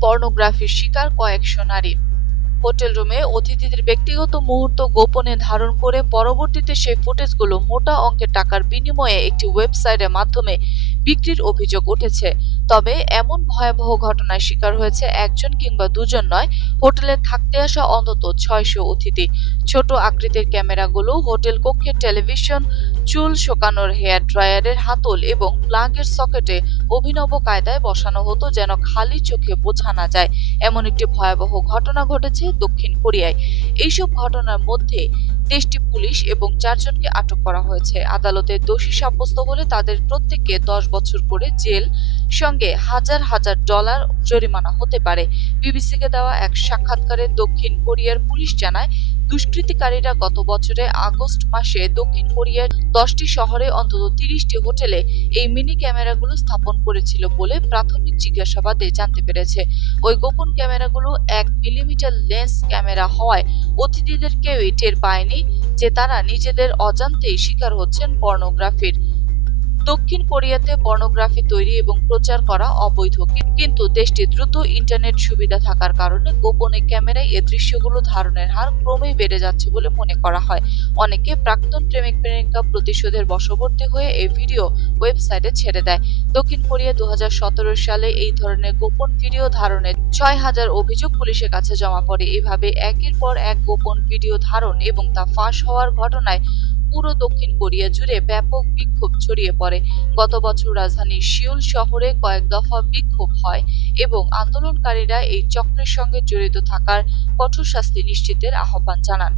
পর্নোগ্রাফির শিকার কয়েকশো নারী। হোটেল রুমে অতিথিদের ব্যক্তিগত মুহূর্ত গোপনে ধারণ করে পরবর্তীতে সেই ফুটেজগুলো মোটা অঙ্কের টাকার বিনিময়ে একটি ওয়েবসাইটের মাধ্যমে বিক্রির অভিযোগ উঠেছে। তবে এমন ভয়াবহ ঘটনায় শিকার হয়েছে একজন কিংবা দুজন নয়, হোটেলে থাকতে আসা অন্তত ছয়শো অতিথি। ছোট আকৃতির ক্যামেরাগুলো হোটেল কক্ষে টেলিভিশন, চুল শোকানোর হেয়ার ড্রায়ারের হাতল এবং প্লাগের সকেটে অভিনব কায়দায় বসানো হতো যেন খালি চোখে বোঝা না যায়। এমন একটি ভয়াবহ ঘটনা ঘটেছে দক্ষিণ কোরিয়ায়। এইসব ঘটনার মধ্যে দেশটি পুলিশ এবং চারজনকে আটক করা হয়েছে। আদালতে দোষী সাব্যস্ত হলে তাদের প্রত্যেককে দশ বছর করে জেল, সঙ্গে হাজার হাজার ডলার জরিমানা হতে পারে। বিবিসিকে দেওয়া এক সাক্ষাৎকারে দক্ষিণ কোরিয়ার পুলিশ জানায়, দুষ্কৃতিকারীরা গত বছরে আগস্ট মাসে দক্ষিণ কোরিয়ার দশটি শহরে অন্তত তিরিশটি হোটেলে এই মিনি ক্যামেরাগুলো স্থাপন করেছিল বলে প্রাথমিক জিজ্ঞাসাবাদে জানতে পেরেছে। ওই গোপন ক্যামেরাগুলো এক মিলিমিটার লেন্স ক্যামেরা হওয়ায় অতিথিদের কেউই টের পায়নি যে তারা নিজেদের অজান্তেই শিকার হচ্ছেন পর্নোগ্রাফির। দক্ষিণ কোরিয়াতে পর্নোগ্রাফি তৈরি এবং প্রচার করা অবৈধ। কিন্তু দেশটি দ্রুত ইন্টারনেট সুবিধা থাকার কারণে গোপনে ক্যামেরায় এ দৃশ্যগুলো ধারণের হার ক্রমেই বেড়ে যাচ্ছে বলে মনে করা হয়। অনেকে প্রাক্তন প্রেমিক প্রেমিকা প্রতিশোধের বশবর্তী হয়ে এই ভিডিও ওয়েবসাইটে ছেড়ে দেয়। দক্ষিণ কোরিয়া দু হাজার সতেরো সালে এই ধরনের গোপন ভিডিও ধারণের ছয় হাজার অভিযোগ পুলিশের কাছে জমা পড়ে। এভাবে একের পর এক গোপন ভিডিও ধারণ এবং তা ফাঁস হওয়ার ঘটনায় পুরো দক্ষিণ কোরিয়া জুড়ে ব্যাপক বিক্ষোভ ছড়িয়ে পড়ে। গত বছর রাজধানী সিউল শহরে কয়েক দফা বিক্ষোভ হয় এবং আন্দোলনকারীরা এই চক্রের সঙ্গে জড়িত থাকার কঠোর শাস্তি নিশ্চিতের আহ্বান জানান।